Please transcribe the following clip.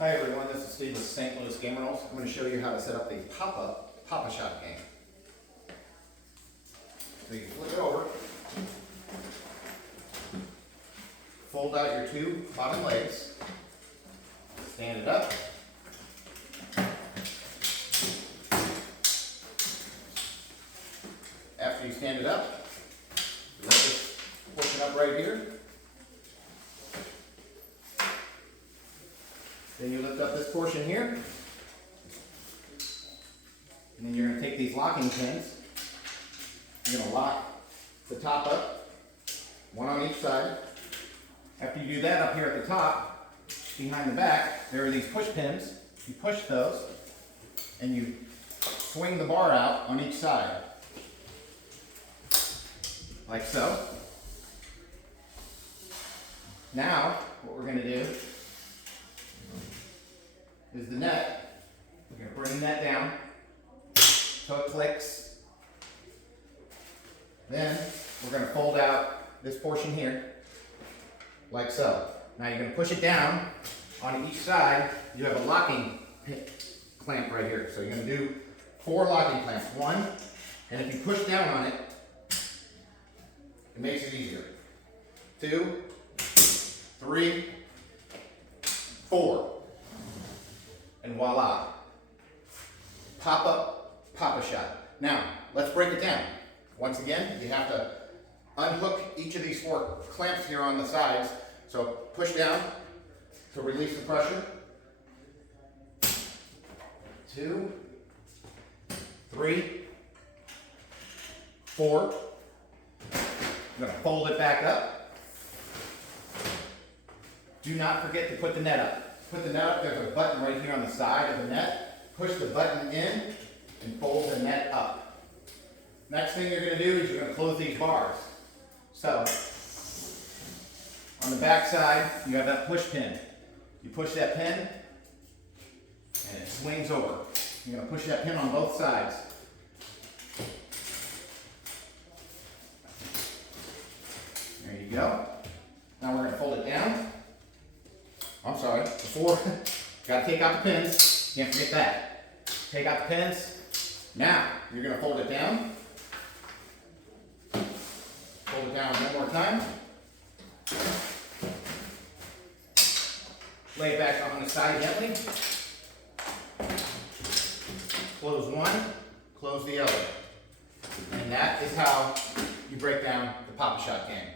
Hi everyone, this is Steve with St. Louis Game Rentals. I'm going to show you how to set up the pop-up Pop-A-Shot game. So you flip it over, fold out your two bottom legs, stand it up, after you stand it up, you let this portion up right here. Then you lift up this portion here, and then you're going to take these locking pins. You're going to lock the top up, one on each side. After you do that, up here at the top, behind the back, there are these push pins. You push those, and you swing the bar out on each side, like so. Now, what we're going to do is the net. We're going to bring the net down so it clicks. Then we're going to fold out this portion here, like so. Now you're going to push it down on each side. You have a locking clamp right here. So you're going to do 4 locking clamps. 1, and if you push down on it, it makes it easier. 2, 3, 4. And voila, pop-up Pop-A-Shot. Now, let's break it down. Once again, you have to unhook each of these 4 clamps here on the sides. So push down to release the pressure. 2, 3, 4. I'm going to fold it back up. Do not forget to put the net up. Put the net up, there's a button right here on the side of the net. Push the button in and fold the net up. Next thing you're going to do is you're going to close these bars. So, on the back side, you have that push pin. You push that pin, and it swings over. You're going to push that pin on both sides. There you go. Now we're going to fold it down. I'm sorry, before, gotta take out the pins. Can't forget that. Take out the pins. Now, you're gonna fold it down. Fold it down one more time. Lay it back on the side gently. Close one, close the other. And that is how you break down the Pop-A-Shot game.